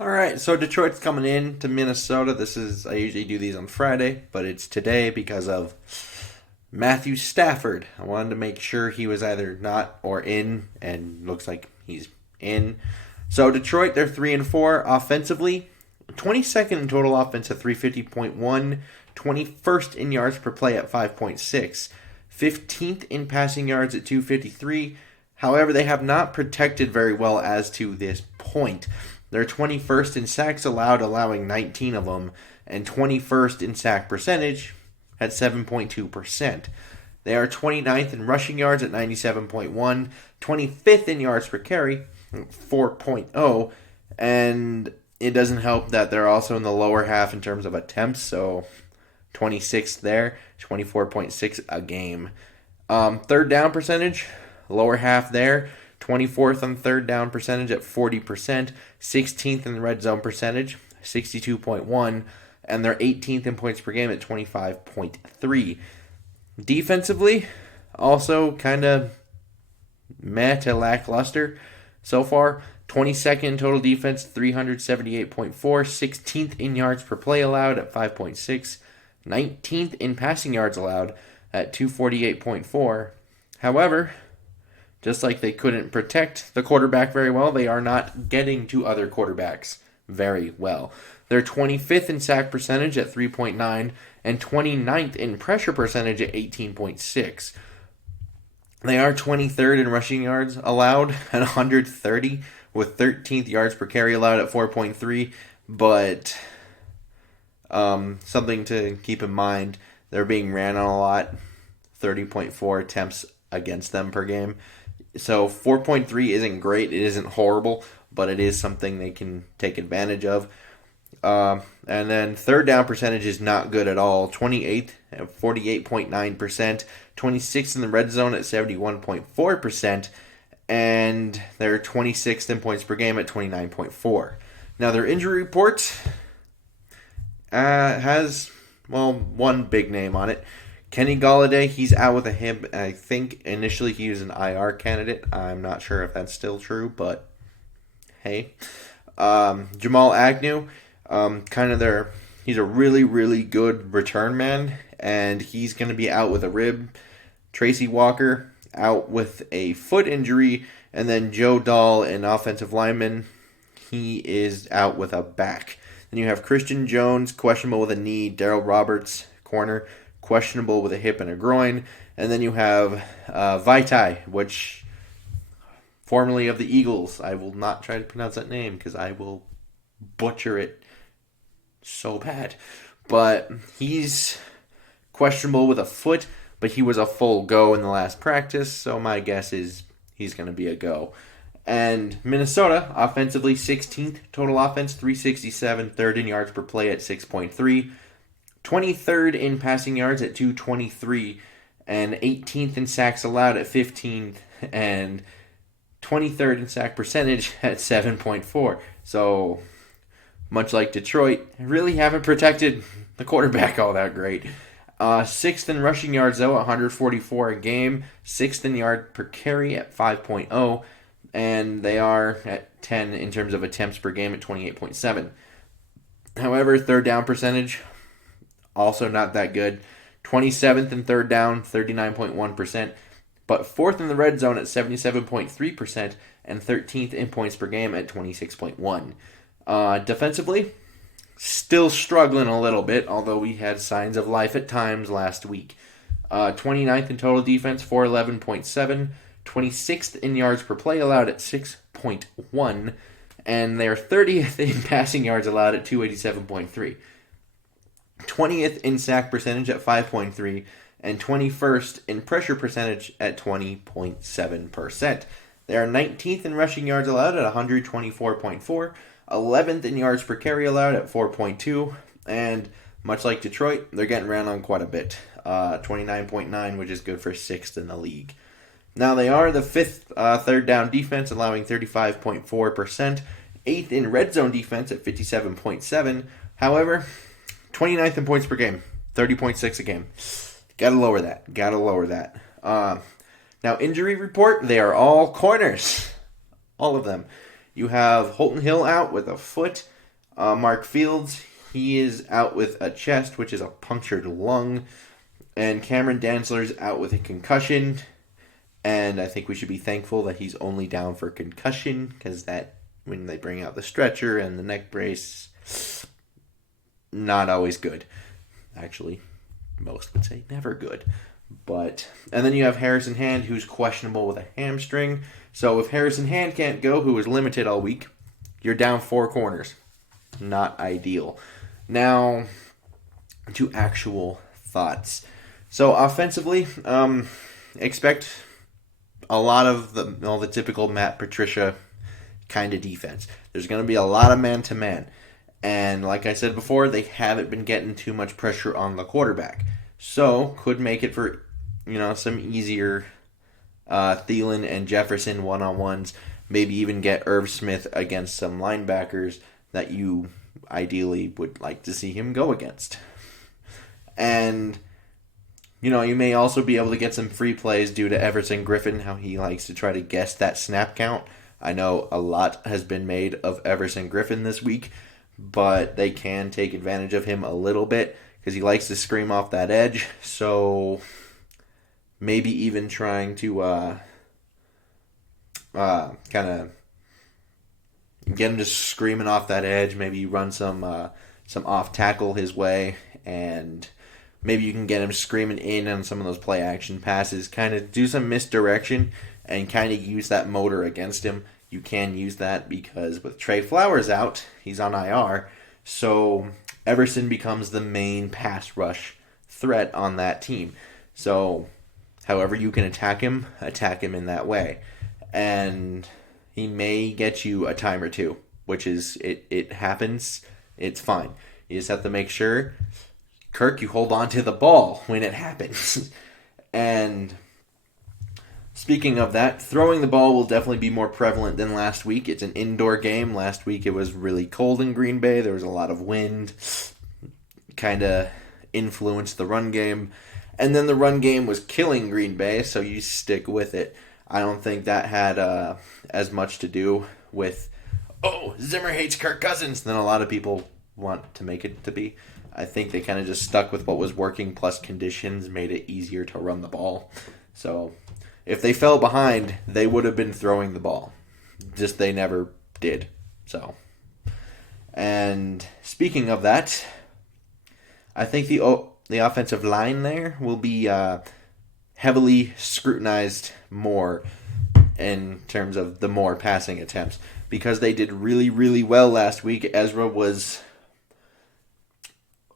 All right, so Detroit's coming in to Minnesota. I usually do these on Friday, but it's today because of Matthew Stafford. I wanted to make sure he was either not or in, and looks like he's in. So Detroit, they're 3-4 offensively, 22nd in total offense at 350.1, 21st in yards per play at 5.6, 15th in passing yards at 253. However, they have not protected very well as to this point. They're 21st in sacks allowed, allowing 19 of them, and 21st in sack percentage at 7.2%. They are 29th in rushing yards at 97.1, 25th in yards per carry, 4.0, and it doesn't help that they're also in the lower half in terms of attempts, so 26th there, 24.6 a game. Third down percentage, lower half there, 24th on third down percentage at 40%, 16th in the red zone percentage, 62.1, and they're 18th in points per game at 25.3. Defensively, also kind of meh to lackluster so far. 22nd in total defense, 378.4, 16th in yards per play allowed at 5.6, 19th in passing yards allowed at 248.4. However, just like they couldn't protect the quarterback very well, they are not getting to other quarterbacks very well. They're 25th in sack percentage at 3.9 and 29th in pressure percentage at 18.6. They are 23rd in rushing yards allowed at 130 with 13th yards per carry allowed at 4.3, but something to keep in mind, they're being ran on a lot, 30.4 attempts against them per game. So 4.3 isn't great, it isn't horrible, but it is something they can take advantage of. And then third down percentage is not good at all. 28th at 48.9%, 26th in the red zone at 71.4%, and they're 26th in points per game at 29.4. Now their injury report has, well, one big name on it. Kenny Galladay, he's out with a hip. I think initially he was an IR candidate. I'm not sure if that's still true, but hey. Jamal Agnew, he's a really, really good return man, and he's going to be out with a rib. Tracy Walker, out with a foot injury, and then Joe Dahl, an offensive lineman, he is out with a back. Then you have Christian Jones, questionable with a knee. Darryl Roberts, corner, questionable with a hip and a groin. And then you have Vaitai, which, formerly of the Eagles. I will not try to pronounce that name because I will butcher it so bad. But he's questionable with a foot, but he was a full go in the last practice, so my guess is he's going to be a go. And Minnesota, offensively 16th total offense, 367, third in yards per play at 6.3, 23rd in passing yards at 223, and 18th in sacks allowed at 15th, and 23rd in sack percentage at 7.4. So, much like Detroit, really haven't protected the quarterback all that great. Sixth in rushing yards, though, 144 a game. Sixth in yard per carry at 5.0. And they are at 10 in terms of attempts per game at 28.7. However, third down percentage, also not that good. 27th in third down, 39.1%. But fourth in the red zone at 77.3%. And 13th in points per game at 26.1. Defensively, still struggling a little bit, although we had signs of life at times last week. 29th in total defense, 411.7. 26th in yards per play allowed at 6.1. And they're 30th in passing yards allowed at 287.3. 20th in sack percentage at 5.3. And 21st in pressure percentage at 20.7%. They are 19th in rushing yards allowed at 124.4. 11th in yards per carry allowed at 4.2, and much like Detroit, they're getting ran on quite a bit, 29.9, which is good for 6th in the league. Now they are the 5th third down defense, allowing 35.4%, 8th in red zone defense at 57.7. However, 29th in points per game, 30.6 a game. Gotta lower that. Now injury report, they are all corners, all of them. You have Holton Hill out with a foot. Mark Fields, he is out with a chest, which is a punctured lung. And Cameron Dantzler's out with a concussion. And I think we should be thankful that he's only down for concussion, because that, when they bring out the stretcher and the neck brace, not always good. Actually, most would say never good. And then you have Harrison Hand, who's questionable with a hamstring. So if Harrison Hand can't go, who was limited all week, you're down 4 corners. Not ideal. Now, to actual thoughts. So offensively, expect a lot of all the typical Matt Patricia kind of defense. There's going to be a lot of man-to-man. And like I said before, they haven't been getting too much pressure on the quarterback. So, could make it for, some easier Thielen and Jefferson one-on-ones. Maybe even get Irv Smith against some linebackers that you ideally would like to see him go against. And, you may also be able to get some free plays due to Everson Griffin, how he likes to try to guess that snap count. I know a lot has been made of Everson Griffin this week, but they can take advantage of him a little bit because he likes to scream off that edge. So maybe even trying to kind of get him just screaming off that edge. Maybe run some off tackle his way, and maybe you can get him screaming in on some of those play action passes. Kind of do some misdirection and kind of use that motor against him. You can use that because with Trey Flowers out, he's on IR, so Everson becomes the main pass rush threat on that team. So however you can attack him in that way. And he may get you a time or two, which is, it happens, it's fine. You just have to make sure, Kirk, you hold on to the ball when it happens. And speaking of that, throwing the ball will definitely be more prevalent than last week. It's an indoor game. Last week it was really cold in Green Bay. There was a lot of wind. Kind of influenced the run game. And then the run game was killing Green Bay, so you stick with it. I don't think that had as much to do with, Zimmer hates Kirk Cousins, than a lot of people want to make it to be. I think they kind of just stuck with what was working, plus conditions made it easier to run the ball. So if they fell behind, they would have been throwing the ball. Just they never did. So, and speaking of that, I think the offensive line there will be heavily scrutinized more in terms of the more passing attempts, because they did really, really well last week. Ezra was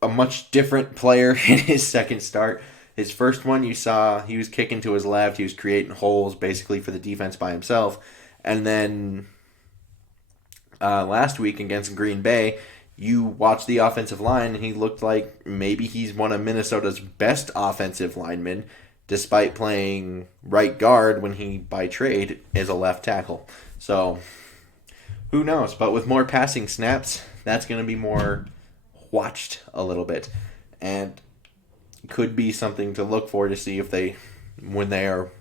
a much different player in his second start. His first one, you saw he was kicking to his left. He was creating holes basically for the defense by himself. And then last week against Green Bay, you watched the offensive line, and he looked like maybe he's one of Minnesota's best offensive linemen, despite playing right guard when he, by trade, is a left tackle. So, who knows? But with more passing snaps, that's going to be more watched a little bit. And could be something to look for to see if they, when they are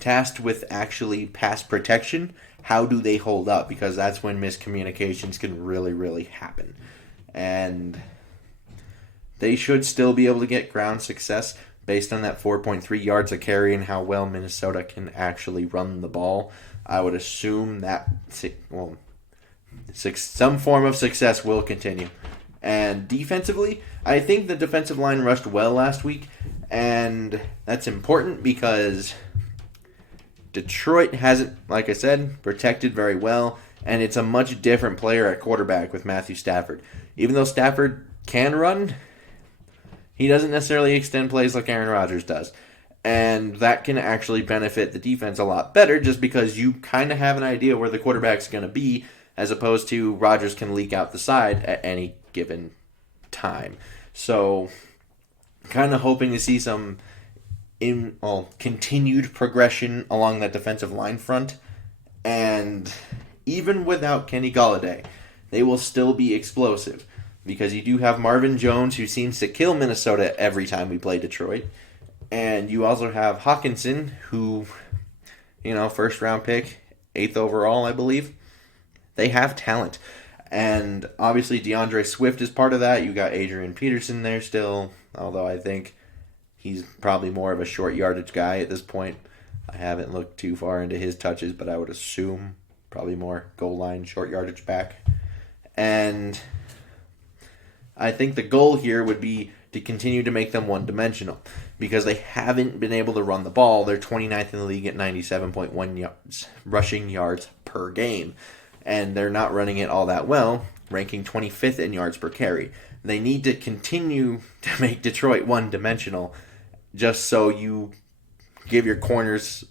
tasked with actually pass protection, how do they hold up? Because that's when miscommunications can really, really happen. And they should still be able to get ground success based on that 4.3 yards a carry and how well Minnesota can actually run the ball. I would assume that some form of success will continue. And defensively, I think the defensive line rushed well last week, and that's important because Detroit hasn't, like I said, protected very well, and it's a much different player at quarterback with Matthew Stafford. Even though Stafford can run, he doesn't necessarily extend plays like Aaron Rodgers does. And that can actually benefit the defense a lot better just because you kind of have an idea where the quarterback's going to be, as opposed to Rodgers can leak out the side at any given time. So, kind of hoping to see some continued progression along that defensive line front. And even without Kenny Golladay, they will still be explosive. Because you do have Marvin Jones, who seems to kill Minnesota every time we play Detroit. And you also have Hawkinson, who, first round pick, 8th overall, I believe. they have talent. And obviously DeAndre Swift is part of that. You got Adrian Peterson there still, although I think he's probably more of a short yardage guy at this point. I haven't looked too far into his touches, but I would assume probably more goal line, short yardage back. And I think the goal here would be to continue to make them one-dimensional because they haven't been able to run the ball. They're 29th in the league at 97.1 yards, rushing yards per game. And they're not running it all that well, ranking 25th in yards per carry. They need to continue to make Detroit one-dimensional just so you give your corners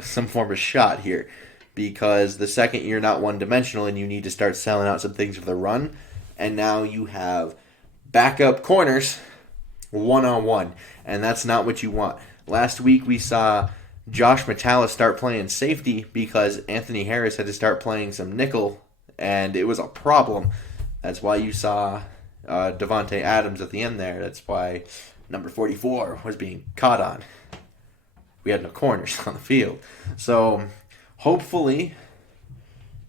some form of shot here. Because the second you're not one-dimensional and you need to start selling out some things for the run, and now you have backup corners one-on-one, and that's not what you want. Last week we saw Josh Metalla start playing safety because Anthony Harris had to start playing some nickel, and it was a problem. That's why you saw Devontae Adams at the end there. That's why number 44 was being caught on. We had no corners on the field. So hopefully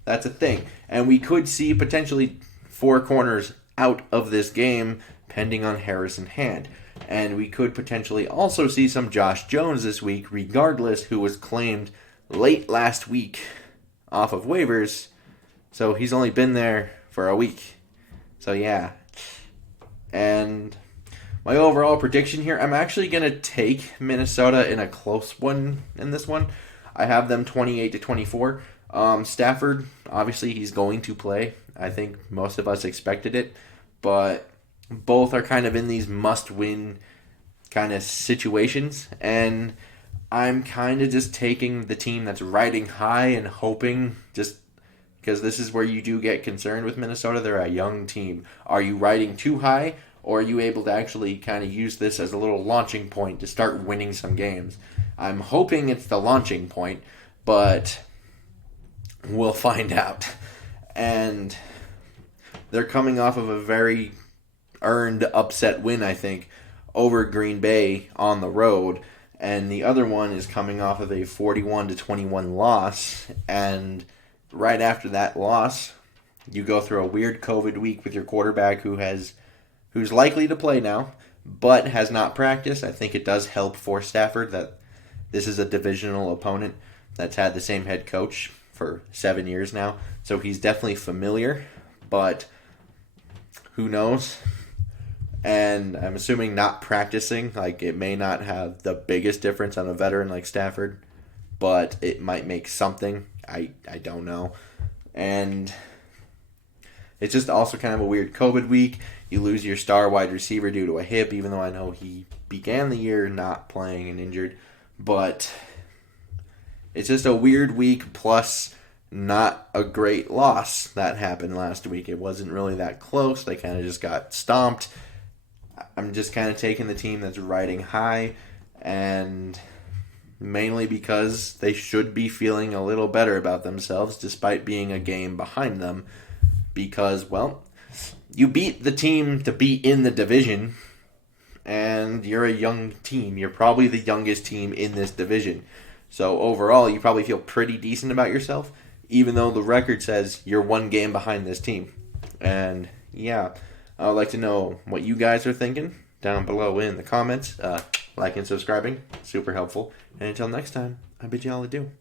that's a thing. And we could see potentially 4 corners out of this game pending on Harrison Hand. And we could potentially also see some Josh Jones this week, regardless, who was claimed late last week off of waivers. So he's only been there for a week. So yeah. And my overall prediction here, I'm actually going to take Minnesota in a close one in this one. I have them 28-24. Stafford, obviously, he's going to play. I think most of us expected it. But both are kind of in these must-win kind of situations. And I'm kind of just taking the team that's riding high and hoping, just because this is where you do get concerned with Minnesota. They're a young team. Are you riding too high, or are you able to actually kind of use this as a little launching point to start winning some games? I'm hoping it's the launching point, but we'll find out. And they're coming off of a very earned upset win, I think, over Green Bay on the road. And the other one is coming off of a 41-21 loss. And right after that loss, you go through a weird COVID week with your quarterback who's likely to play now, but has not practiced. I think it does help for Stafford that this is a divisional opponent that's had the same head coach for 7 years now. So he's definitely familiar, but who knows? And I'm assuming not practicing, like it may not have the biggest difference on a veteran like Stafford, but it might make something. I don't know. And it's just also kind of a weird COVID week. You lose your star wide receiver due to a hip, even though I know he began the year not playing and injured. But it's just a weird week, plus not a great loss that happened last week. It wasn't really that close. They kind of just got stomped. I'm just kind of taking the team that's riding high, and mainly because they should be feeling a little better about themselves despite being a game behind them. Because, well, you beat the team to be in the division, and you're a young team. You're probably the youngest team in this division. So overall, you probably feel pretty decent about yourself, even though the record says you're one game behind this team. And yeah, I would like to know what you guys are thinking down below in the comments. Like and subscribing, super helpful. And until next time, I bid you all adieu.